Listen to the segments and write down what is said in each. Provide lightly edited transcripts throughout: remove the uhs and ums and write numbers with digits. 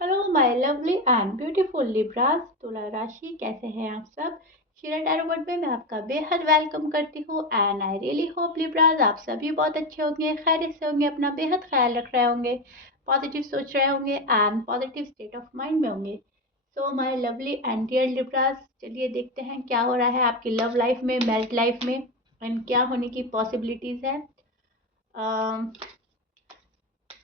Hello my lovely and beautiful Libras तुला राशि, कैसे हैं आप सब। शिरा टैरो वर्ड में मैं आपका बेहद वेलकम करती हूँ and I really hope Libras आप सभी बहुत अच्छे होंगे, खैरियत से होंगे, अपना बेहद ख्याल रख रहे होंगे, पॉजिटिव सोच रहे होंगे and positive state of mind में होंगे। So my lovely and dear Libras, चलिए देखते हैं क्या हो रहा है आपकी लव लाइफ में, मैरिड लाइफ में एंड क्या होने की पॉसिबिलिटीज है।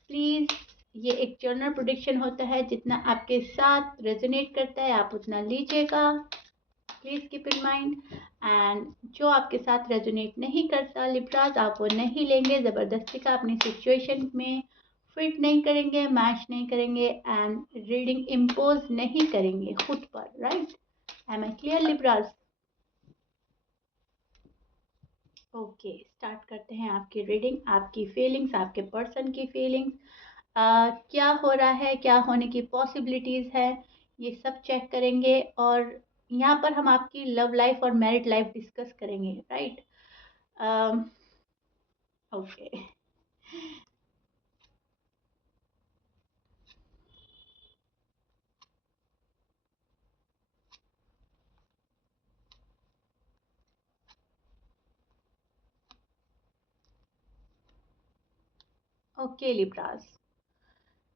प्लीज, ये एक जर्नल प्रेडिक्शन होता है, जितना आपके साथ रेजोनेट करता है आप उतना लीजिएगा, please keep in mind. And जो आपके साथ रेजोनेट नहीं करता लिब्रास, आप वो नहीं लेंगे, ज़बरदस्ती का अपनी सिचुएशन में फिट नहीं करेंगे, मैच नहीं करेंगे एंड रीडिंग इम्पोज नहीं करेंगे खुद पर, right. Am I clear Libras? Okay, start करते हैं आपकी रीडिंग, आपकी फीलिंग्स, आपके पर्सन की फीलिंग्स, क्या हो रहा है, क्या होने की पॉसिबिलिटीज़ है, ये सब चेक करेंगे। और यहाँ पर हम आपकी लव लाइफ और मैरिड लाइफ डिस्कस करेंगे, right. Okay okay Libras,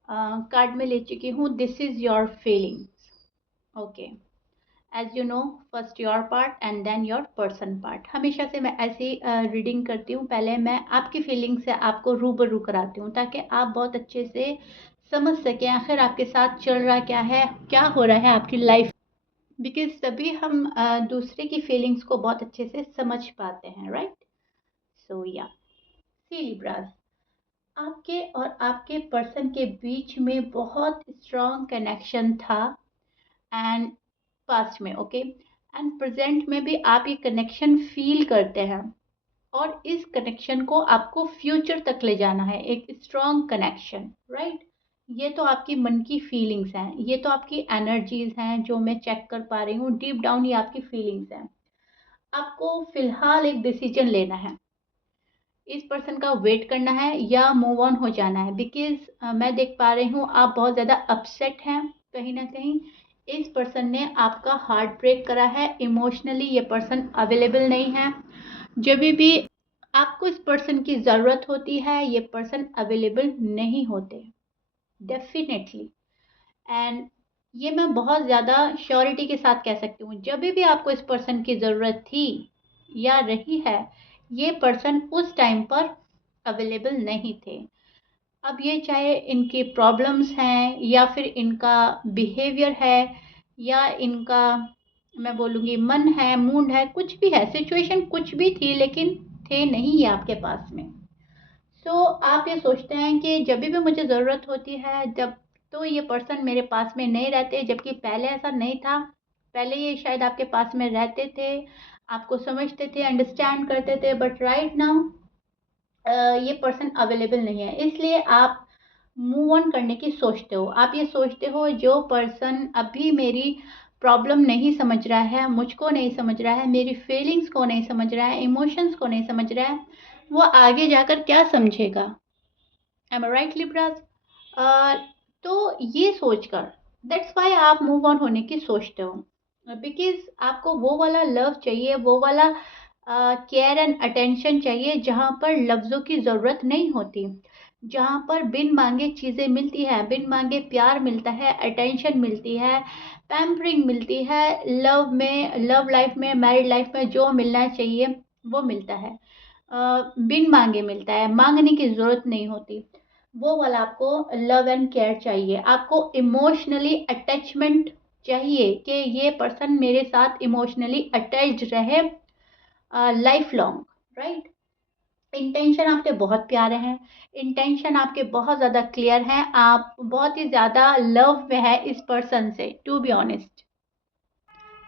card में ले चुकी हूँ, this is your feelings. Okay, as you know, first your part and then your person part. हमेशा से मैं ऐसी रीडिंग करती हूँ, पहले मैं आपकी फीलिंग से आपको रूबरू कराती हूँ ताकि आप बहुत अच्छे से समझ सकें आखिर आपके साथ चल रहा क्या है, क्या हो रहा है आपकी लाइफ, बिकॉज तभी हम दूसरे की फीलिंग्स को बहुत अच्छे से समझ पाते हैं, राइट। सो या, सी लिब्रास, आपके और आपके पर्सन के बीच में बहुत स्ट्रॉन्ग कनेक्शन था एंड पास्ट में, ओके, एंड प्रेजेंट में भी आप ये कनेक्शन फील करते हैं और इस कनेक्शन को आपको फ्यूचर तक ले जाना है, एक स्ट्रॉन्ग कनेक्शन, राइट। ये तो आपकी मन की फीलिंग्स हैं, ये तो आपकी एनर्जीज हैं जो मैं चेक कर पा रही हूँ, डीप डाउन ये आपकी फीलिंग्स हैं। आपको फिलहाल एक डिसीजन लेना है, इस पर्सन का वेट करना है या मूव ऑन हो जाना है, बिकॉज मैं देख पा रही हूँ आप बहुत ज़्यादा अपसेट हैं कहीं ना कहीं। इस पर्सन ने आपका हार्ट ब्रेक करा है इमोशनली, ये पर्सन अवेलेबल नहीं है। जब भी आपको इस पर्सन की ज़रूरत होती है ये पर्सन अवेलेबल नहीं होते, डेफिनेटली। एंड ये मैं बहुत ज़्यादा श्योरिटी के साथ कह सकती हूँ, जब भी आपको इस पर्सन की ज़रूरत थी या रही है, ये पर्सन उस टाइम पर अवेलेबल नहीं थे। अब ये चाहे इनकी प्रॉब्लम्स हैं या फिर इनका बिहेवियर है या इनका, मैं बोलूँगी, मन है, मूड है, कुछ भी है, सिचुएशन कुछ भी थी, लेकिन थे नहीं ये आपके पास में। सो आप ये सोचते हैं कि जब भी मुझे ज़रूरत होती है, जब तो ये पर्सन मेरे पास में नहीं रहते, जबकि पहले ऐसा नहीं था। पहले ये शायद आपके पास में रहते थे, आपको समझते थे, अंडरस्टैंड करते थे, बट राइट नाउ ये पर्सन अवेलेबल नहीं है, इसलिए आप मूव ऑन करने की सोचते हो। आप ये सोचते हो जो पर्सन अभी मेरी प्रॉब्लम नहीं समझ रहा है, मुझको नहीं समझ रहा है, मेरी फीलिंग्स को नहीं समझ रहा है, इमोशंस को नहीं समझ रहा है, वो आगे जाकर क्या समझेगा। एम आई राइट लिब्रास? तो ये सोचकर, दैट्स वाई आप मूव ऑन होने की सोचते हो, बिकॉज आपको वो वाला लव चाहिए, वो वाला केयर एंड अटेंशन चाहिए जहाँ पर लफ्ज़ों की ज़रूरत नहीं होती, जहाँ पर बिन मांगे चीज़ें मिलती हैं, बिन मांगे प्यार मिलता है, अटेंशन मिलती है, पैम्परिंग मिलती है, लव में, लव लाइफ में, मैरिड लाइफ में जो मिलना चाहिए वो मिलता है, बिन मांगे मिलता है, मांगने की ज़रूरत नहीं होती। वो वाला आपको लव एंड केयर चाहिए, आपको इमोशनली अटैचमेंट चाहिए कि ये पर्सन मेरे साथ इमोशनली अटैच्ड रहे लाइफ लॉन्ग, राइट। इंटेंशन आपके बहुत प्यारे हैं, इंटेंशन आपके बहुत ज़्यादा क्लियर हैं, आप बहुत ही ज़्यादा लव में है इस पर्सन से, टू बी ऑनेस्ट।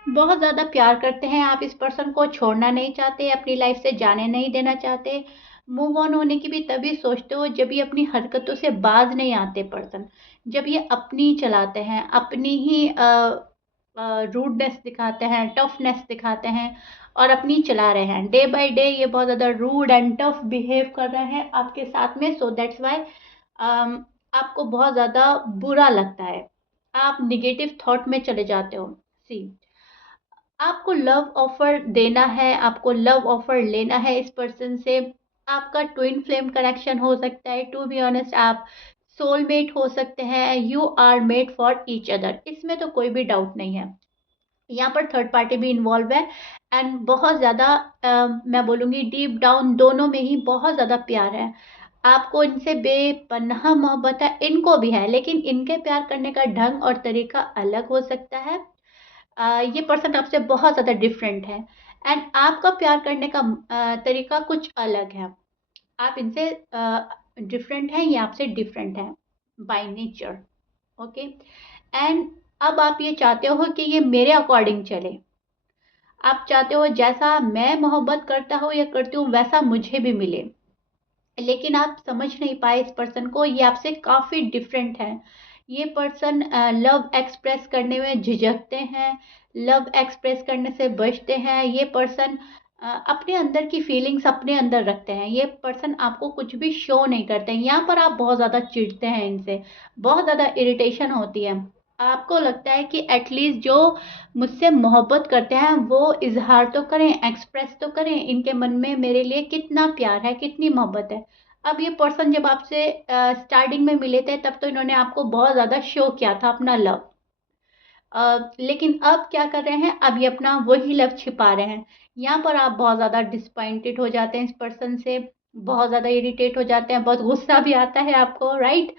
बहुत ज़्यादा प्यार करते हैं आप इस पर्सन को, छोड़ना नहीं चाहते, अपनी लाइफ से जाने नहीं देना चाहते। मूव ऑन होने की भी तभी सोचते हो जब ये अपनी हरकतों से बाज नहीं आते पर्सन, जब ये अपनी चलाते हैं, अपनी ही रूडनेस दिखाते हैं, टफनेस दिखाते हैं और अपनी चला रहे हैं। डे बाय डे ये बहुत ज़्यादा रूड एंड टफ बिहेव कर रहे हैं आपके साथ में, सो दैट्स वाई आपको बहुत ज़्यादा बुरा लगता है। आप निगेटिव थॉट में चले जाते हो। सी, आपको लव ऑफर देना है, आपको लव ऑफर लेना है इस पर्सन से। आपका ट्विन फ्लेम कनेक्शन हो सकता है, टू बी ऑनेस्ट आप सोलमेट हो सकते हैं, you are made for each other, इसमें तो कोई भी डाउट नहीं है। यहाँ पर थर्ड पार्टी भी इन्वॉल्व है एंड बहुत ज़्यादा मैं बोलूँगी डीप डाउन दोनों में ही बहुत ज़्यादा प्यार है। आपको इनसे बेपनाह मोहब्बत है, इनको भी है, लेकिन इनके प्यार करने का ढंग और तरीका अलग हो सकता है। ये पर्सन आपसे बहुत ज़्यादा डिफरेंट है एंड आपका प्यार करने का तरीका कुछ अलग है। आप इनसे डिफरेंट हैं, ये आपसे डिफरेंट है बाय नेचर। ओके, एंड अब आप ये चाहते हो कि ये मेरे अकॉर्डिंग चले। आप चाहते हो जैसा मैं मोहब्बत करता हूँ या करती हूँ वैसा मुझे भी मिले, लेकिन आप समझ नहीं पाए इस पर्सन को, ये आपसे काफ़ी डिफरेंट है। ये पर्सन लव एक्सप्रेस करने में झिझकते हैं, लव एक्सप्रेस करने से बचते हैं। ये पर्सन अपने अंदर की फीलिंग्स अपने अंदर रखते हैं। ये पर्सन आपको कुछ भी शो नहीं करते हैं। यहाँ पर आप बहुत ज़्यादा चिढ़ते हैं इनसे, बहुत ज़्यादा इरिटेशन होती है। आपको लगता है कि एटलीस्ट जो मुझसे मोहब्बत करते हैं वो इजहार तो करें, एक्सप्रेस तो करें, इनके मन में मेरे लिए कितना प्यार है, कितनी मोहब्बत है। अब ये पर्सन जब आपसे स्टार्टिंग में मिले थे तब तो इन्होंने आपको बहुत ज़्यादा शो किया था अपना लव, लेकिन अब क्या कर रहे हैं, अब ये अपना वही लव छिपा रहे हैं। यहाँ पर आप बहुत ज़्यादा डिसपॉइंटेड हो जाते हैं इस पर्सन से, बहुत ज़्यादा इरिटेट हो जाते हैं, बहुत गुस्सा भी आता है आपको, राइट।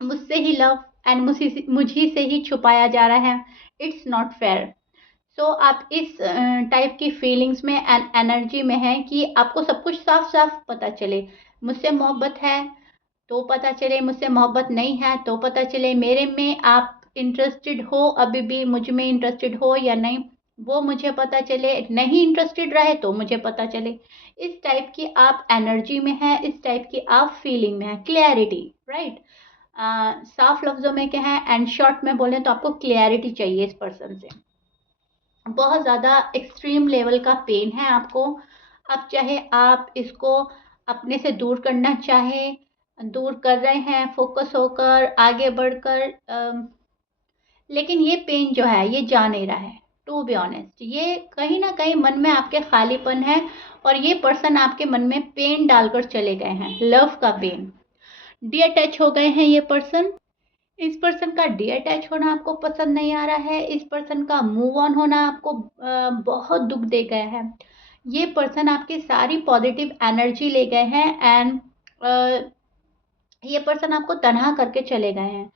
मुझसे ही लव एंड मुझी से ही छुपाया जा रहा है, इट्स नॉट फेयर। सो आप इस टाइप की फीलिंग्स में एंड एनर्जी में हैं कि आपको सब कुछ साफ साफ पता चले। मुझसे मोहब्बत है तो पता चले, मुझसे मोहब्बत नहीं है तो पता चले, मेरे में आप इंटरेस्टेड हो, अभी भी मुझ में इंटरेस्टेड हो या नहीं वो मुझे पता चले, नहीं इंटरेस्टेड रहे तो मुझे पता चले। इस टाइप की आप एनर्जी में है, इस टाइप की आप फीलिंग में है, क्लैरिटी, राइट। साफ लफ्जों में क्या है एंड शॉर्ट में बोलें तो आपको क्लैरिटी चाहिए इस पर्सन से। बहुत ज़्यादा एक्सट्रीम लेवल का पेन है आपको। अब चाहे आप इसको अपने से दूर करना चाहें, दूर कर रहे हैं फोकस होकर आगे बढ़कर, लेकिन ये पेन जो है ये जा नहीं रहा है। टू बी ऑनेस्ट ये कहीं ना कहीं मन में आपके खालीपन है और ये पर्सन आपके मन में पेन डालकर चले गए हैं, लव का पेन। डिअटैच हो गए हैं ये पर्सन। इस पर्सन का डिअटैच होना आपको पसंद नहीं आ रहा है, इस पर्सन का मूव ऑन होना आपको बहुत दुख दे गया है। ये पर्सन आपकी सारी पॉजिटिव एनर्जी ले गए हैं एंड ये पर्सन आपको तनहा करके चले गए हैं।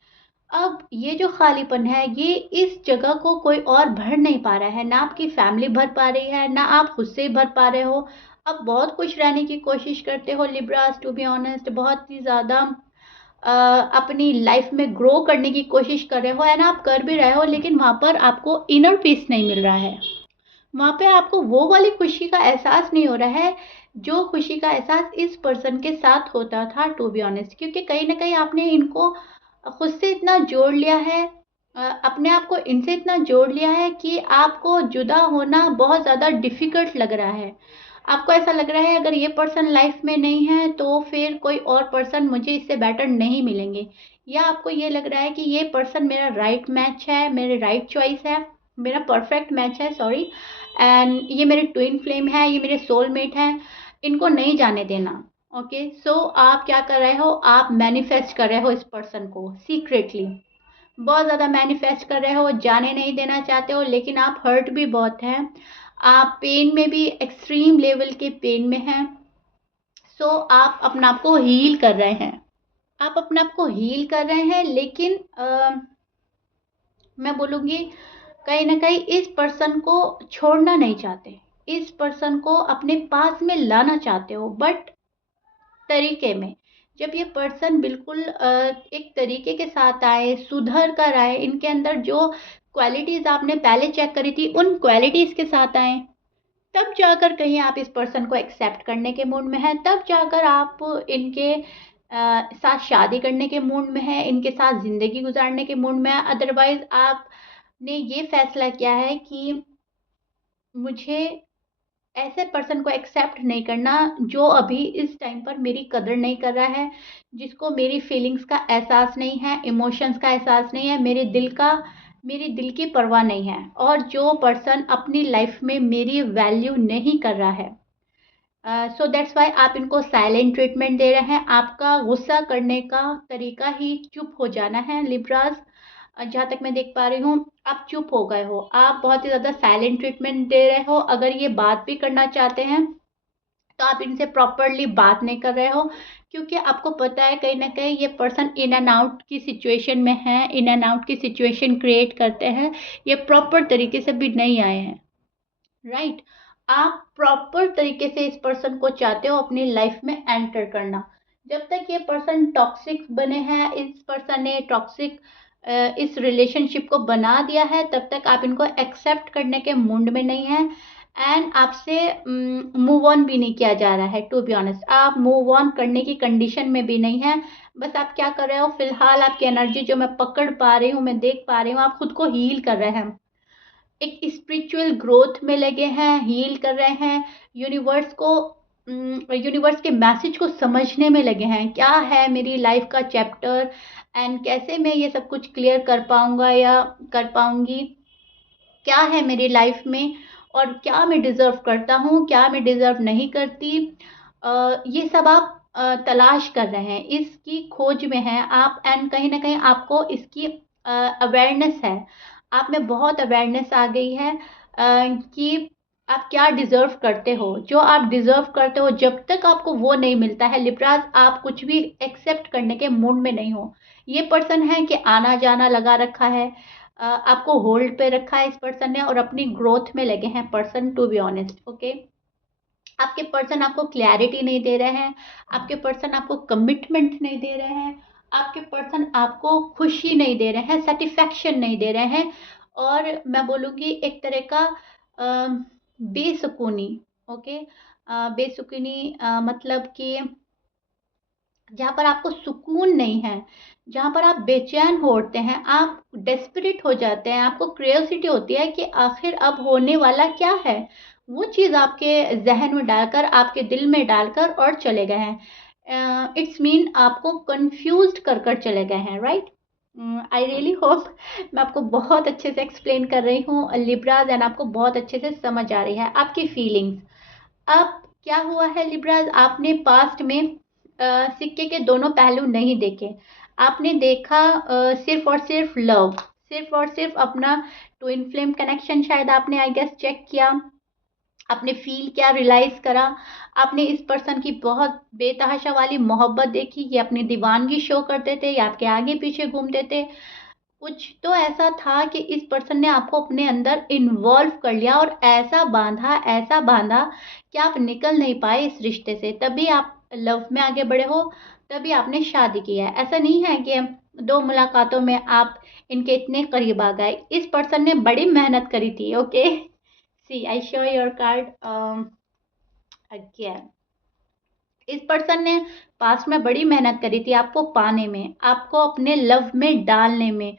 अब ये जो खालीपन है ये इस जगह को कोई और भर नहीं पा रहा है, ना आपकी फैमिली भर पा रही है, ना आप खुद से भर पा रहे हो। अब बहुत खुश रहने की कोशिश करते हो लिब्रास, टू बी ऑनेस्ट बहुत ही ज़्यादा अपनी लाइफ में ग्रो करने की कोशिश कर रहे हो एंड आप कर भी रहे हो, लेकिन वहाँ पर आपको इनर पीस नहीं मिल रहा है। वहाँ पे आपको वो वाली खुशी का एहसास नहीं हो रहा है जो खुशी का एहसास इस पर्सन के साथ होता था, टू बी ऑनेस्ट। क्योंकि कहीं ना कहीं आपने इनको खुद से इतना जोड़ लिया है, अपने आप को इनसे इतना जोड़ लिया है कि आपको जुदा होना बहुत ज़्यादा डिफ़िकल्ट लग रहा है। आपको ऐसा लग रहा है अगर ये पर्सन लाइफ में नहीं है तो फिर कोई और पर्सन मुझे इससे बेटर नहीं मिलेंगे, या आपको ये लग रहा है कि ये पर्सन मेरा राइट मैच है, मेरे राइट चॉइस है, मेरा परफेक्ट मैच है, सॉरी, एंड ये मेरे ट्विन फ्लेम है, ये मेरे सोलमेट हैं, इनको नहीं जाने देना। ओके, सो आप क्या कर रहे हो, आप मैनिफेस्ट कर रहे हो इस पर्सन को सीक्रेटली, बहुत ज़्यादा मैनिफेस्ट कर रहे हो, जाने नहीं देना चाहते हो, लेकिन आप हर्ट भी बहुत हैं, आप पेन में भी एक्सट्रीम लेवल के पेन में हैं। सो आप अपने आप को हील कर रहे हैं, आप अपने आप को हील कर रहे हैं, लेकिन मैं बोलूँगी कहीं ना कहीं इस पर्सन को छोड़ना नहीं चाहते, इस पर्सन को अपने पास में लाना चाहते हो, बट तरीके में। जब ये पर्सन बिल्कुल एक तरीके के साथ आए, सुधर कर आए, इनके अंदर जो क्वालिटीज़ आपने पहले चेक करी थी उन क्वालिटीज़ के साथ आए, तब जाकर कहीं आप इस पर्सन को एक्सेप्ट करने के मूड में हैं, तब जाकर आप इनके साथ शादी करने के मूड में हैं, इनके साथ ज़िंदगी गुजारने के मूड में हैं। अदरवाइज़ आपने ये फैसला किया है कि मुझे ऐसे पर्सन को एक्सेप्ट नहीं करना जो अभी इस टाइम पर मेरी कदर नहीं कर रहा है, जिसको मेरी फीलिंग्स का एहसास नहीं है, इमोशंस का एहसास नहीं है, मेरे दिल की परवाह नहीं है, और जो पर्सन अपनी लाइफ में मेरी वैल्यू नहीं कर रहा है। सो दैट्स वाई आप इनको साइलेंट ट्रीटमेंट दे रहे हैं। आपका गुस्सा करने का तरीका ही चुप हो जाना है लिब्रास। जहाँ तक मैं देख पा रही हूँ आप चुप हो गए हो, आप बहुत ही ज़्यादा साइलेंट ट्रीटमेंट दे रहे हो। अगर ये बात भी करना चाहते हैं तो आप इनसे प्रॉपरली बात नहीं कर रहे हो, क्योंकि आपको पता है कहीं ना कहीं ये पर्सन इन एंड आउट की सिचुएशन में है, इन एंड आउट की सिचुएशन क्रिएट करते हैं, ये प्रॉपर तरीके से भी नहीं आए हैं। राइट, आप प्रॉपर तरीके से इस पर्सन को चाहते हो अपनी लाइफ में एंटर करना। जब तक ये पर्सन टॉक्सिक बने हैं, इस पर्सन ने टॉक्सिक इस रिलेशनशिप को बना दिया है, तब तक आप इनको एक्सेप्ट करने के मूड में नहीं है, एंड आपसे मूव ऑन भी नहीं किया जा रहा है। टू बी ऑनेस्ट, आप मूव ऑन करने की कंडीशन में भी नहीं है। बस आप क्या कर रहे हो, फिलहाल आपकी एनर्जी जो मैं पकड़ पा रही हूँ, मैं देख पा रही हूँ, आप खुद को हील कर रहे हैं, एक स्पिरिचुअल ग्रोथ में लगे हैं, हील कर रहे हैं, यूनिवर्स के मैसेज को समझने में लगे हैं, क्या है मेरी लाइफ का चैप्टर, एंड कैसे मैं ये सब कुछ क्लियर कर पाऊंगा या कर पाऊंगी, क्या है मेरी लाइफ में, और क्या मैं डिज़र्व करता हूँ, क्या मैं डिज़र्व नहीं करती। ये सब आप तलाश कर रहे हैं, इसकी खोज में हैं आप, एंड कहीं ना कहीं आपको इसकी अवेयरनेस है, आप में बहुत अवेयरनेस आ गई है कि आप क्या डिज़र्व करते हो, जो आप डिज़र्व करते हो। जब तक आपको वो नहीं मिलता है लिब्रास, आप कुछ भी एक्सेप्ट करने के मूड में नहीं हो। ये पर्सन है कि आना जाना लगा रखा है, आपको होल्ड पे रखा है इस पर्सन ने, और अपनी ग्रोथ में लगे हैं person. To be honest, okay, आपके पर्सन आपको क्लैरिटी नहीं दे रहे हैं, आपके पर्सन आपको कमिटमेंट नहीं दे रहे हैं, आपके पर्सन आपको खुशी नहीं दे रहे हैं, सेटिस्फैक्शन नहीं दे रहे हैं, और मैं बोलूँगी एक तरह का बेसुकूनी। ओके, बेसुकूनी मतलब कि जहाँ पर आपको सुकून नहीं है, जहाँ पर आप बेचैन होते हैं, आप डेस्परेट हो जाते हैं, आपको क्यूरियोसिटी होती है कि आखिर अब होने वाला क्या है, वो चीज़ आपके जहन में डालकर, आपके दिल में डालकर और चले गए हैं। इट्स मीन आपको कंफ्यूज्ड कर कर चले गए हैं। राइट, आई रियली होप मैं आपको बहुत अच्छे से एक्सप्लेन कर रही हूँ लिब्राज, एंड आपको बहुत अच्छे से समझ आ रही है आपकी फीलिंग्स। अब क्या हुआ है लिब्राज, आपने पास्ट में सिक्के के दोनों पहलू नहीं देखे, आपने देखा सिर्फ और सिर्फ लव, सिर्फ और सिर्फ अपना ट्विन फ्लेम कनेक्शन, शायद आपने आई गेस चेक किया, आपने फील किया, रियलाइज करा, आपने इस पर्सन की बहुत बेतहाशा वाली मोहब्बत देखी, ये अपनी दीवानगी शो करते थे, ये आपके आगे पीछे घूमते थे, कुछ तो ऐसा था कि इस पर्सन ने आपको अपने अंदर इन्वॉल्व कर लिया, और ऐसा बांधा कि आप निकल नहीं पाए इस रिश्ते से। तभी आप लव में आगे बढ़े हो, तभी आपने शादी की है। ऐसा नहीं है कि दो मुलाकातों में आप इनके इतने करीब आ गए, इस पर्सन ने बड़ी मेहनत करी थी। Okay, see I show your card again. इस पर्सन ने पास्ट में बड़ी मेहनत करी थी आपको पाने में, आपको अपने लव में डालने में,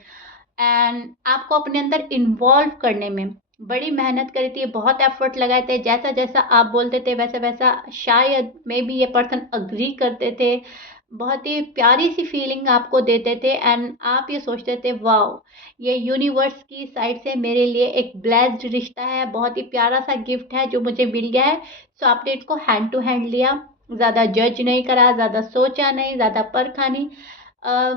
एंड आपको अपने अंदर इन्वॉल्व करने में बड़ी मेहनत करी थी, बहुत एफर्ट लगाए थे। जैसा जैसा आप बोलते थे वैसा वैसा शायद मे बी ये पर्सन अग्री करते थे, बहुत ही प्यारी सी फीलिंग आपको देते थे, एंड आप ये सोचते थे वाओ, ये यूनिवर्स की साइड से मेरे लिए एक ब्लेस्ड रिश्ता है, बहुत ही प्यारा सा गिफ्ट है जो मुझे मिल गया है। सो आपने इसको हैंड टू हैंड लिया, ज़्यादा जज नहीं करा, ज़्यादा सोचा नहीं, ज़्यादा परखा नहीं,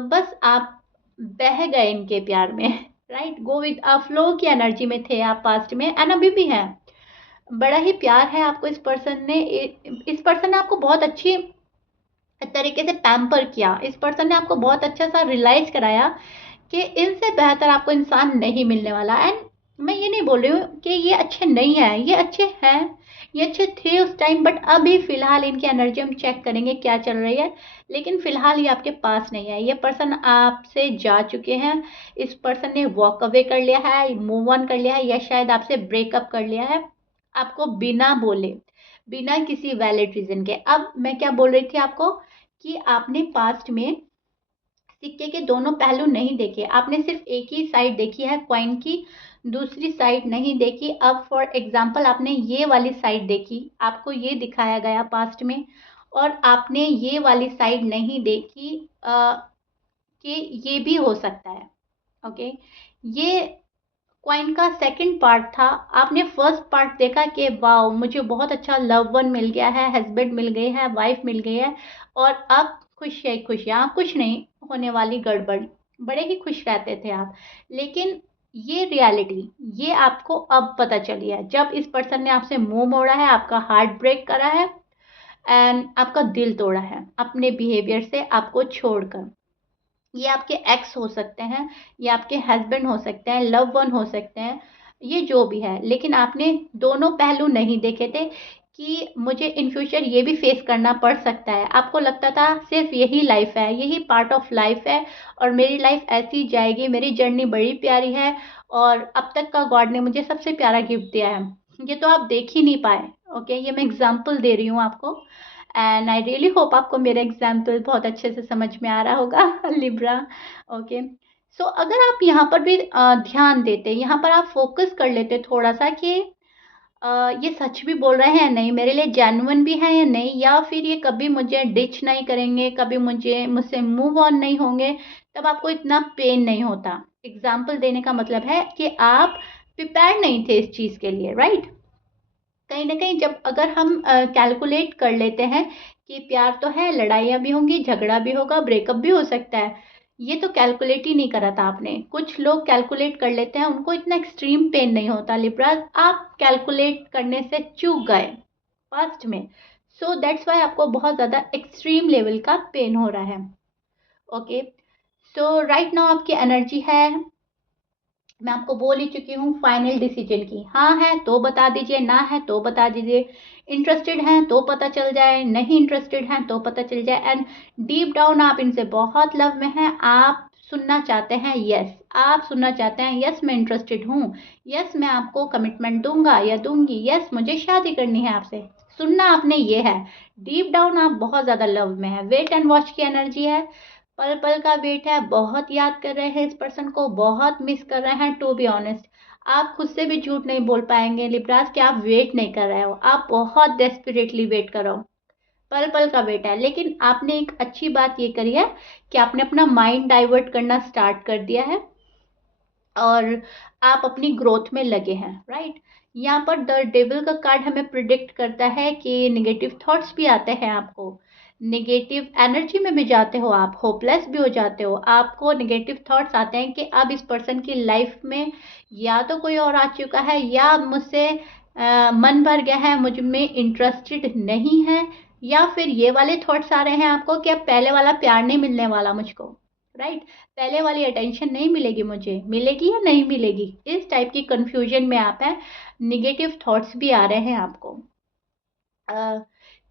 बस आप बह गए इनके प्यार में। Right, go with a flow की एनर्जी में थे आप पास्ट में, एंड अभी भी हैं। बड़ा ही प्यार है आपको इस पर्सन ने, इस पर्सन ने आपको बहुत अच्छी तरीके से पैम्पर किया, इस पर्सन ने आपको बहुत अच्छा सा रियलाइज कराया कि इनसे बेहतर आपको इंसान नहीं मिलने वाला। एंड मैं ये नहीं बोल रही हूँ कि ये अच्छे नहीं हैं, ये अच्छे हैं, ये अच्छे थे उस टाइम, बट अभी फिलहाल इनकी एनर्जी हम चेक करेंगे क्या चल रही है, लेकिन फिलहाल ये आपके पास नहीं है, ये पर्सन आपसे जा चुके हैं, इस पर्सन ने वॉक अवे कर लिया है, मूव ऑन कर लिया है, या शायद आपसे ब्रेकअप कर लिया है, आपको बिना बोले, बिना किसी वैलिड रीजन के। अब मैं क्या बोल रही थी आपको कि आपने पास्ट में सिक्के के दोनों पहलू नहीं देखे, आपने सिर्फ एक ही साइड देखी है कॉइन की, दूसरी साइड नहीं देखी। अब फॉर एग्जांपल आपने ये वाली साइड देखी, आपको ये दिखाया गया पास्ट में, और आपने ये वाली साइड नहीं देखी कि ये भी हो सकता है। ओके, ये कॉइन का सेकंड पार्ट था। आपने फर्स्ट पार्ट देखा कि वाओ मुझे बहुत अच्छा लव वन मिल गया है, हस्बैंड मिल गए हैं, वाइफ मिल गई है, और अब खुश है खुश, यहाँ कुछ नहीं होने वाली गड़बड़, बड़े ही खुश रहते थे आप। लेकिन ये रियलिटी, ये आपको अब पता चली है जब इस पर्सन ने आपसे मुंह मोड़ा है, आपका हार्ट ब्रेक करा है एंड आपका दिल तोड़ा है अपने बिहेवियर से आपको छोड़कर। ये आपके एक्स हो सकते हैं, ये आपके हस्बैंड हो सकते हैं, लव वन हो सकते हैं, ये जो भी है। लेकिन आपने दोनों पहलू नहीं देखे थे कि मुझे इन फ्यूचर ये भी फेस करना पड़ सकता है। आपको लगता था सिर्फ यही लाइफ है, यही पार्ट ऑफ लाइफ है और मेरी लाइफ ऐसी जाएगी, मेरी जर्नी बड़ी प्यारी है और अब तक का गॉड ने मुझे सबसे प्यारा गिफ्ट दिया है। ये तो आप देख ही नहीं पाए। ओके, ये मैं एग्जाम्पल दे रही हूँ आपको, एंड आई रियली होप आपको मेरा एग्जाम्पल बहुत अच्छे से समझ में आ रहा होगा लिब्रा। ओके, सो अगर आप यहाँ पर भी ध्यान देते, यहाँ पर आप फोकस कर लेते थोड़ा सा कि ये सच भी बोल रहे हैं या नहीं, मेरे लिए जेन्युइन भी है या नहीं, या फिर ये कभी मुझे डिच नहीं करेंगे, कभी मुझसे मूव ऑन नहीं होंगे, तब आपको इतना पेन नहीं होता। एग्जाम्पल देने का मतलब है कि आप प्रिपेयर नहीं थे इस चीज़ के लिए, राइट? कहीं ना कहीं जब अगर हम कैलकुलेट कर लेते हैं कि प्यार तो है, लड़ाइयाँ भी होंगी, झगड़ा भी होगा, ब्रेकअप भी हो सकता है, ये तो कैलकुलेट ही नहीं करा था आपने। कुछ लोग कैलकुलेट कर लेते हैं, उनको इतना एक्सट्रीम पेन नहीं होता। लिब्राज, आप कैलकुलेट करने से चूक गए पास्ट में, सो दैट्स वाई आपको बहुत ज़्यादा एक्सट्रीम लेवल का पेन हो रहा है। ओके, सो राइट नाउ आपकी एनर्जी है, मैं आपको बोल ही चुकी हूँ, फाइनल डिसीजन की। हाँ है तो बता दीजिए, ना है तो बता दीजिए, इंटरेस्टेड हैं तो पता चल जाए, नहीं इंटरेस्टेड हैं तो पता चल जाए, एंड डीप डाउन आप इनसे बहुत लव में हैं। आप सुनना चाहते हैं यस, आप सुनना चाहते हैं यस मैं इंटरेस्टेड हूँ, यस मैं आपको कमिटमेंट दूंगा या दूंगी, यस मुझे शादी करनी है आपसे। सुनना आपने ये है, डीप डाउन आप बहुत ज़्यादा लव में है। वेट एंड वॉच की एनर्जी है, पल पल का वेट है, बहुत याद कर रहे हैं इस पर्सन को, बहुत मिस कर रहे हैं। टू बी ऑनेस्ट, आप खुद से भी झूठ नहीं बोल पाएंगे लिब्रास कि आप वेट नहीं कर रहे हो, आप बहुत डेस्परेटली वेट कर रहे हो, पल पल का वेट है। लेकिन आपने एक अच्छी बात ये करी है कि आपने अपना माइंड डाइवर्ट करना स्टार्ट कर दिया है और आप अपनी ग्रोथ में लगे हैं, राइट? यहाँ पर द डेविल का कार्ड हमें प्रिडिक्ट करता है कि नेगेटिव थॉट्स भी आते हैं आपको, नेगेटिव एनर्जी में भी जाते हो आप, होपलेस भी हो जाते हो, आपको नेगेटिव थॉट्स आते हैं कि अब इस पर्सन की लाइफ में या तो कोई और आ चुका है या अब मुझसे मन भर गया है, मुझ में इंटरेस्टेड नहीं है, या फिर ये वाले थॉट्स आ रहे हैं आपको कि अब पहले वाला प्यार नहीं मिलने वाला मुझको, राइट? पहले वाली अटेंशन नहीं मिलेगी, मुझे मिलेगी या नहीं मिलेगी, इस टाइप की कंफ्यूजन में आप हैं। निगेटिव थॉट्स भी आ रहे हैं आपको,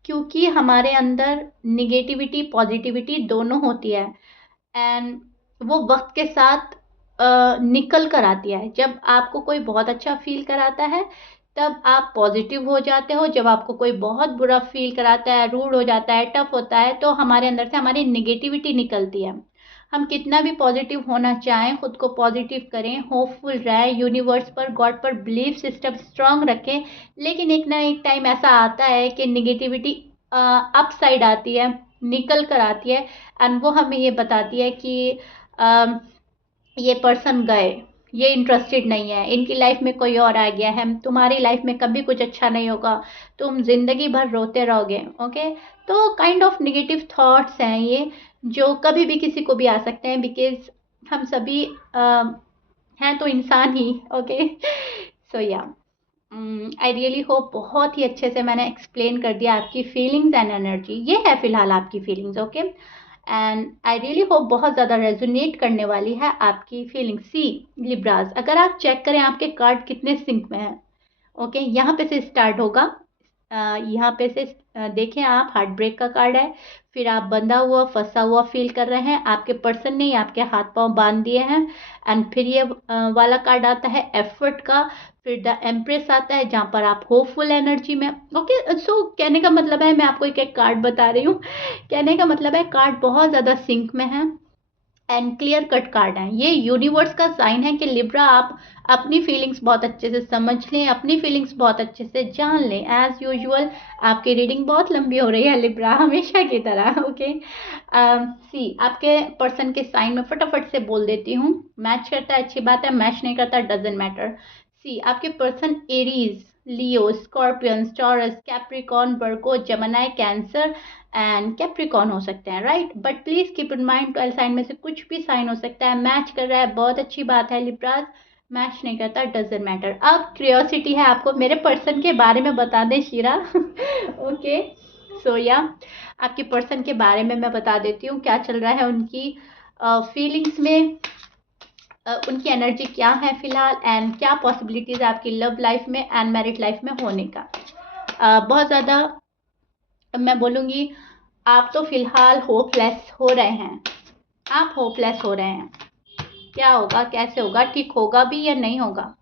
क्योंकि हमारे अंदर निगेटिविटी पॉजिटिविटी दोनों होती है एंड वो वक्त के साथ निकल कर आती है। जब आपको कोई बहुत अच्छा फील कराता है तब आप पॉजिटिव हो जाते हो, जब आपको कोई बहुत बुरा फील कराता है, रूड हो जाता है, टफ होता है, तो हमारे अंदर से हमारी निगेटिविटी निकलती है। हम कितना भी पॉजिटिव होना चाहें, खुद को पॉजिटिव करें, होपफुल रहें, यूनिवर्स पर, गॉड पर बिलीफ सिस्टम स्ट्रांग रखें, लेकिन एक ना एक टाइम ऐसा आता है कि निगेटिविटी अप साइड आती है, निकल कर आती है, एंड वो हमें ये बताती है कि ये पर्सन गए, ये इंटरेस्टेड नहीं है, इनकी लाइफ में कोई और आ गया है, तुम्हारी लाइफ में कभी कुछ अच्छा नहीं होगा, तुम जिंदगी भर रोते रहोगे। ओके, तो काइंड ऑफ निगेटिव थॉट्स हैं ये, जो कभी भी किसी को भी आ सकते हैं, बिकॉज हम सभी हैं तो इंसान ही। ओके, सो या आई रियली होप बहुत ही अच्छे से मैंने एक्सप्लेन कर दिया आपकी फीलिंग्स एंड एनर्जी। ये है फिलहाल आपकी feelings, okay, and I really hope बहुत ज़्यादा रेजोनेट करने वाली है आपकी फीलिंग्स। सी लिब्रास, अगर आप चेक करें आपके कार्ड कितने सिंक में हैं, ओके, यहाँ पे से स्टार्ट होगा, यहाँ पे से देखें आप, हार्ट ब्रेक का कार्ड है, फिर आप बंधा हुआ फंसा हुआ फील कर रहे हैं, आपके पर्सन ने आपके हाथ पांव बांध दिए हैं, एंड फिर ये वाला कार्ड आता है एफर्ट का, फिर द एम्प्रेस आता है जहाँ पर आप होपफुल एनर्जी में। ओके, सो कहने का मतलब है, मैं आपको एक एक कार्ड बता रही हूँ, कहने का मतलब है कार्ड बहुत ज़्यादा सिंक में है एंड क्लियर कट कार्ड है। ये यूनिवर्स का साइन है कि लिब्रा आप अपनी फीलिंग्स बहुत अच्छे से समझ लें, अपनी फीलिंग्स बहुत अच्छे से जान लें। एज यूजुअल आपकी रीडिंग बहुत लंबी हो रही है लिब्रा, हमेशा की तरह। ओके, सी आपके पर्सन के साइन में फटाफट से बोल देती हूँ। मैच करता है अच्छी बात है, मैच नहीं करता डजेंट मैटर। सी आपके person Aries, Leo, Scorpion, Taurus, Capricorn, Virgo, Gemini, Cancer and Capricorn हो सकते हैं, right. But please keep in mind 12 sign में से कुछ भी साइन हो सकता है। मैच कर रहा है बहुत अच्छी बात है लिब्राज, मैच नहीं करता डजेंट मैटर। अब क्यूरियोसिटी है आपको मेरे पर्सन के बारे में बता दें शीरा। ओके, सो या आपके पर्सन के बारे में मैं बता देती हूँ क्या चल रहा है उनकी फीलिंग्स में, उनकी एनर्जी क्या है फिलहाल, एंड क्या पॉसिबिलिटीज है आपकी लव लाइफ में एंड मैरिड लाइफ में होने का। बहुत ज़्यादा मैं बोलूँगी आप तो फिलहाल होपलेस हो रहे हैं, आप होपलेस हो रहे हैं। क्या होगा, कैसे होगा, ठीक होगा भी या नहीं होगा।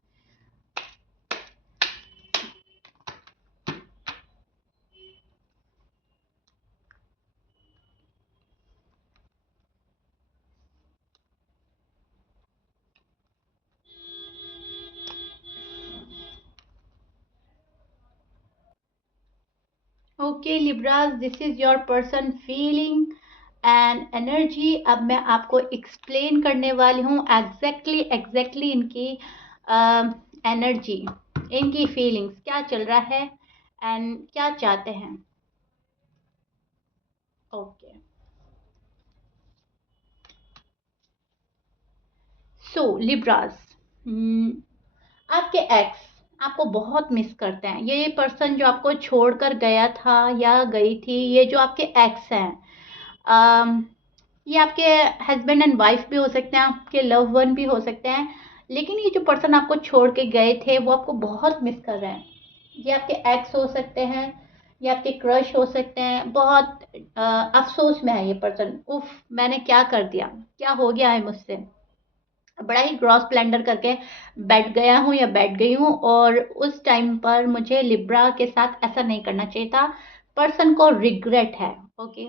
Okay Libras, this is your person feeling and energy. अब मैं आपको एक्सप्लेन करने वाली हूँ एग्जैक्टली इनकी एनर्जी, इनकी फीलिंग्स क्या चल रहा है एंड क्या चाहते हैं। ओके, सो लिब्रास, आपके एक्स आपको बहुत मिस करते हैं। ये पर्सन जो आपको छोड़कर गया था या गई थी, ये जो आपके एक्स हैं, ये आपके हस्बैंड एंड वाइफ भी हो सकते हैं, आपके लव वन भी हो सकते हैं। लेकिन ये जो पर्सन आपको छोड़ के गए थे वो आपको बहुत मिस कर रहे हैं। ये आपके एक्स हो सकते हैं, ये आपके क्रश हो सकते हैं। बहुत अफसोस में है ये पर्सन, उफ मैंने क्या कर दिया, क्या हो गया है मुझसे। बड़ा ही ग्रॉस ब्लेंडर करके बैठ गया हूँ या बैठ गई हूँ, और उस टाइम पर मुझे लिब्रा के साथ ऐसा नहीं करना चाहिए था। पर्सन को रिग्रेट है। ओके,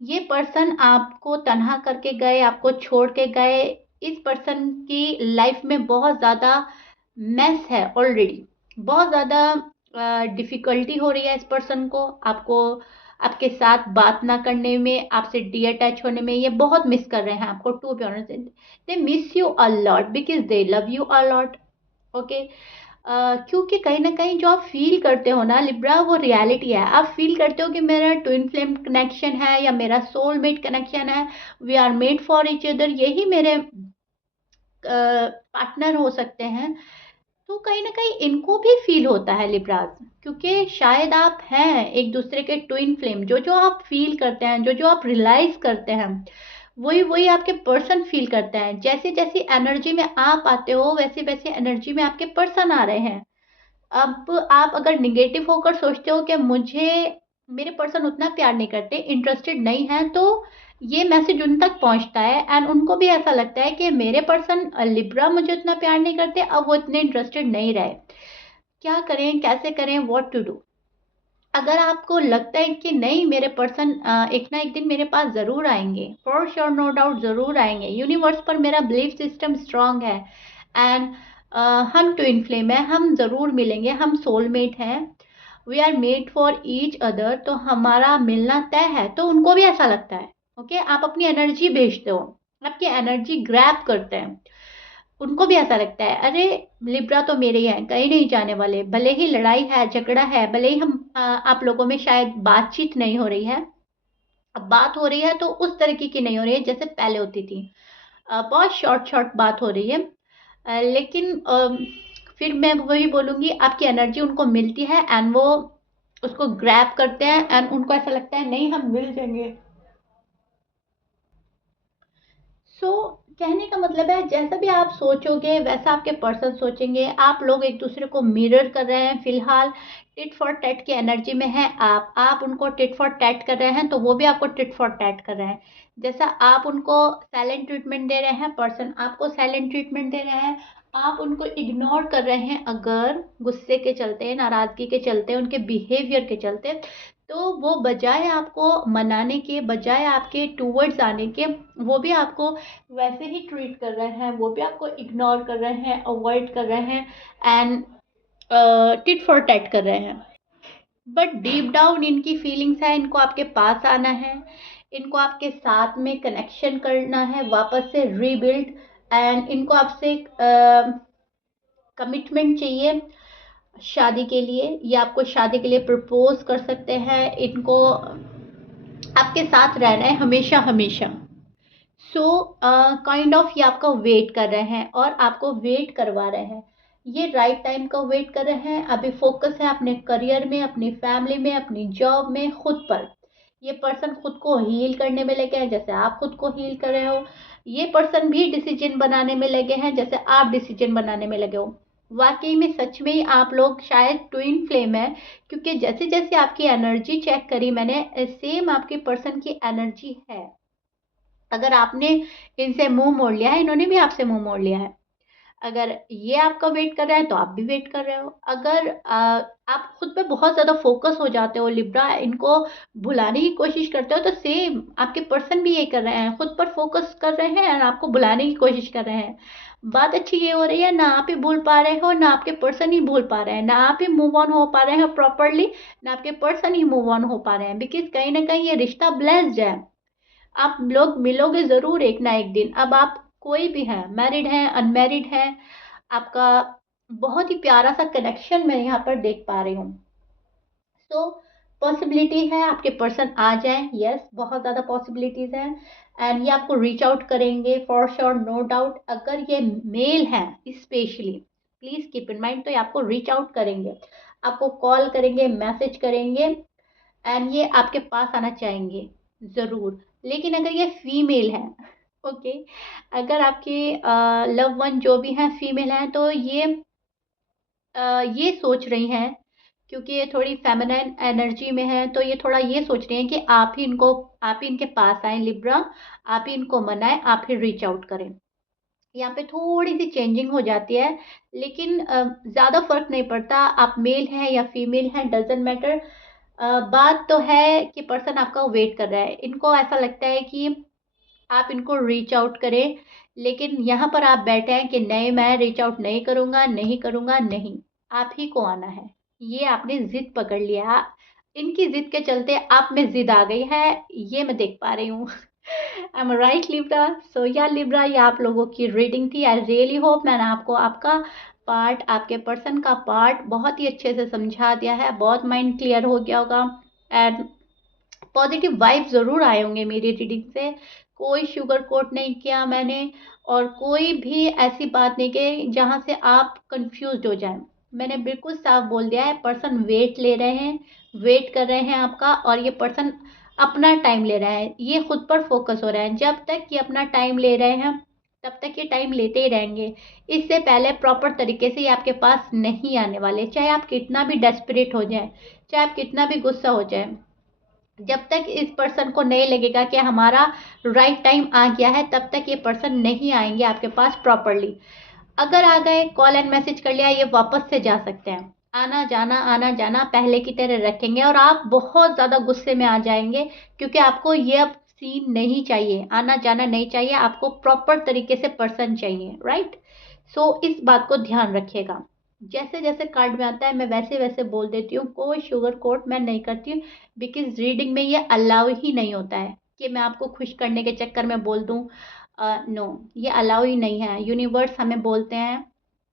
ये पर्सन आपको तन्हा करके गए, आपको छोड़ के गए। इस पर्सन की लाइफ में बहुत ज़्यादा मेस है ऑलरेडी, बहुत ज़्यादा डिफ़िकल्टी हो रही है इस पर्सन को, आपको आपके साथ बात ना करने में, आपसे डी अटैच होने में। ये बहुत मिस कर रहे हैं आपको, to be honest they miss you a lot because they love you a lot. Okay, क्योंकि कहीं ना कहीं जो आप फील करते हो ना लिब्रा, वो रियलिटी है। आप फील करते हो कि मेरा ट्विन फ्लेम कनेक्शन है या मेरा सोलमेट कनेक्शन है, we are made for each other, यही मेरे पार्टनर हो सकते हैं। तो कहीं ना कहीं इनको भी फील होता है लिब्राज, क्योंकि शायद आप हैं एक दूसरे के ट्विन फ्लेम। जो जो आप फील करते हैं, जो जो आप रियलाइज करते हैं, वही वही आपके पर्सन फील करते हैं। जैसे जैसी एनर्जी में आप आते हो वैसे वैसे एनर्जी में आपके पर्सन आ रहे हैं। अब आप अगर निगेटिव होकर सोचते हो कि मुझे मेरे पर्सन उतना प्यार नहीं करते, इंटरेस्टेड नहीं है, तो ये मैसेज उन तक पहुंचता है एंड उनको भी ऐसा लगता है कि मेरे पर्सन लिब्रा मुझे उतना प्यार नहीं करते, अब वो इतने इंटरेस्टेड नहीं रहे। क्या करें, कैसे करें, व्हाट टू डू। अगर आपको लगता है कि नहीं मेरे पर्सन एक ना एक दिन मेरे पास ज़रूर आएंगे, फॉर श्योर नो डाउट ज़रूर आएंगे, यूनिवर्स पर मेरा बिलीफ सिस्टम स्ट्रांग है एंड हम ट्विन फ्लेम है, हम ज़रूर मिलेंगे, हम सोलमेट हैं, we are made for each other, तो हमारा मिलना तय है। तो उनको भी ऐसा लगता है। ओके, आप अपनी एनर्जी भेजते हो, आपकी एनर्जी ग्रैब करते हैं, उनको भी ऐसा लगता है अरे लिब्रा तो मेरे ही हैं, कहीं नहीं जाने वाले। भले ही लड़ाई है, झगड़ा है, भले ही हम आप लोगों में शायद बातचीत नहीं हो रही है, अब बात हो रही है तो उस तरीके की नहीं हो रही है जैसे पहले होती थी। बहुत शॉर्ट शॉर्ट बात हो रही है। लेकिन फिर मैं वही बोलूँगी, आपकी एनर्जी उनको मिलती है एंड वो उसको ग्रैब करते हैं एंड उनको ऐसा लगता है नहीं हम मिल जाएंगे। सो कहने का मतलब है जैसा भी आप सोचोगे वैसा आपके पर्सन सोचेंगे। आप लोग एक दूसरे को मिरर कर रहे हैं फिलहाल, टिट फॉर टैट की एनर्जी में है आप उनको टिट फॉर टैट कर रहे हैं तो वो भी आपको टिट फॉर टैट कर रहे हैं। जैसा आप उनको साइलेंट ट्रीटमेंट दे रहे हैं, पर्सन आपको साइलेंट ट्रीटमेंट दे रहे हैं। आप उनको इग्नोर कर रहे हैं अगर गुस्से के चलते, नाराजगी के चलते, उनके बिहेवियर के चलते, तो वो बजाय आपको मनाने के, बजाय आपके टूवर्ड्स आने के, वो भी आपको वैसे ही ट्रीट कर रहे हैं, वो भी आपको इग्नोर कर रहे हैं, अवॉइड कर रहे हैं एंड टिट फॉर टैट कर रहे हैं। बट डीप डाउन इनकी फीलिंग्स है, इनको आपके पास आना है, इनको आपके साथ में कनेक्शन करना है, वापस से रीबिल्ड, एंड इनको आपसे कमिटमेंट चाहिए शादी के लिए। ये आपको शादी के लिए प्रपोज कर सकते हैं, इनको आपके साथ रहना है हमेशा हमेशा। सो काइंड ऑफ ये आपका वेट कर रहे हैं और आपको वेट करवा रहे हैं, ये राइट टाइम का वेट कर रहे हैं। अभी फोकस है अपने करियर में, अपनी फैमिली में, अपनी जॉब में, खुद पर। ये पर्सन खुद को हील करने में लगे हैं जैसे आप खुद को हील कर रहे हो। ये पर्सन भी डिसीजन बनाने में लगे हैं जैसे आप डिसीजन बनाने में लगे हो। वाकई में सच में ही आप लोग शायद ट्विन फ्लेम है, क्योंकि जैसे जैसे आपकी एनर्जी चेक करी मैंने, सेम आपके पर्सन की एनर्जी है। अगर आपने इनसे मुंह मोड़ लिया है, इन्होंने भी आपसे मुंह मोड़ लिया है। अगर ये आपका वेट कर रहा है तो आप भी वेट कर रहे हो। अगर आप खुद पे बहुत ज़्यादा फोकस हो जाते हो लिब्रा, इनको भुलाने की कोशिश करते हो, तो सेम आपके पर्सन भी ये कर रहे हैं, खुद पर फोकस कर रहे हैं और आपको भुलाने की कोशिश कर रहे हैं। बात अच्छी ये हो रही है, ना आप ही भूल पा रहे हो, ना आपके पर्सन ही भूल पा रहे हैं, ना आप ही मूव ऑन हो पा रहे हैं प्रॉपरली, ना आपके पर्सन ही मूव ऑन हो पा रहे हैं। बिकॉज कहीं ना कहीं ये रिश्ता ब्लेस्ड है, आप लोग मिलोगे ज़रूर एक ना एक दिन। अब आप कोई भी हैं, मैरिड हैं, अनमैरिड हैं, आपका बहुत ही प्यारा सा कनेक्शन मैं यहाँ पर देख पा रही हूँ। सो पॉसिबिलिटी है आपके पर्सन आ जाएं, यस बहुत ज़्यादा पॉसिबिलिटीज़ हैं। एंड ये आपको रीच आउट करेंगे फॉर श्योर, नो डाउट। अगर ये मेल हैं specially, please keep in mind, तो ये आपको रीच आउट करेंगे, आपको कॉल करेंगे, मैसेज करेंगे, एंड ये आपके पास आना चाहेंगे ज़रूर। लेकिन अगर ये फीमेल है, ओके, अगर आपके लव वन जो भी हैं फीमेल हैं, तो ये सोच रही हैं, क्योंकि ये थोड़ी फेमिनाइन एनर्जी में है, तो ये थोड़ा ये सोच रही हैं कि आप ही इनके पास आए लिब्रा, आप ही इनको मनाएं, आप ही रीच आउट करें। यहाँ पे थोड़ी सी चेंजिंग हो जाती है, लेकिन ज़्यादा फर्क नहीं पड़ता, आप मेल हैं या फीमेल हैं, डजेंट मैटर। बात तो है कि पर्सन आपका वेट कर रहा है, इनको ऐसा लगता है कि आप इनको रीच आउट करें, लेकिन यहाँ पर आप बैठे हैं कि नहीं, मैं रीच आउट नहीं करूँगा, नहीं करूँगा, नहीं, आप ही को आना है। ये आपने जिद पकड़ लिया, इनकी जिद के चलते आप में जिद आ गई है, ये मैं देख पा रही हूँ। I am right Libra? So या लिब्रा, ये आप लोगों की रीडिंग थी। आई रियली होप मैंने आपको आपका पार्ट, आपके पर्सन का पार्ट बहुत ही अच्छे से समझा दिया है, बहुत माइंड क्लियर हो गया होगा, एंड पॉजिटिव वाइब ज़रूर आए होंगे मेरी रीडिंग से। कोई शुगर कोट नहीं किया मैंने, और कोई भी ऐसी बात नहीं की जहाँ से आप कंफ्यूज हो जाएं। मैंने बिल्कुल साफ बोल दिया है, पर्सन वेट ले रहे हैं, वेट कर रहे हैं आपका, और ये पर्सन अपना टाइम ले रहा है, ये खुद पर फोकस हो रहा है। जब तक ये अपना टाइम ले रहे हैं तब तक ये टाइम लेते ही रहेंगे। इससे पहले प्रॉपर तरीके से ये आपके पास नहीं आने वाले, चाहे आप कितना भी डेस्परेट हो जाए, चाहे आप कितना भी गुस्सा हो जाए। जब तक इस पर्सन को नहीं लगेगा कि हमारा राइट टाइम आ गया है, तब तक ये पर्सन नहीं आएंगे आपके पास प्रॉपरली। अगर आ गए, कॉल एंड मैसेज कर लिया, ये वापस से जा सकते हैं। आना जाना पहले की तरह रखेंगे, और आप बहुत ज़्यादा गुस्से में आ जाएंगे, क्योंकि आपको ये अब सीन नहीं चाहिए, आना जाना नहीं चाहिए, आपको प्रॉपर तरीके से पर्सन चाहिए, राइट? सो इस बात को ध्यान रखिएगा। जैसे जैसे कार्ड में आता है मैं वैसे वैसे बोल देती हूँ, कोई शुगर कोट मैं नहीं करती हूँ, बिकॉज रीडिंग में ये अलाउ ही नहीं होता है कि मैं आपको खुश करने के चक्कर में बोल दूँ। नो, ये अलाउ ही नहीं है। यूनिवर्स हमें बोलते हैं,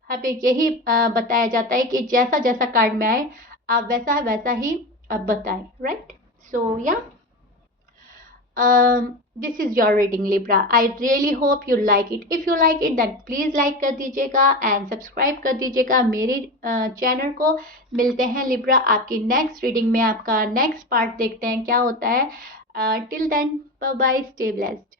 हमें यही बताया जाता है कि जैसा जैसा कार्ड में आए आप वैसा वैसा ही बताएं, right? So yeah this is your reading Libra. I really hope you like it. If you like it then please like कर दीजिएगा एंड सब्सक्राइब कर दीजिएगा मेरे चैनल को। मिलते हैं लिब्रा आपकी नेक्स्ट रीडिंग में, आपका नेक्स्ट पार्ट देखते हैं क्या होता है। Till then bye bye, stay blessed.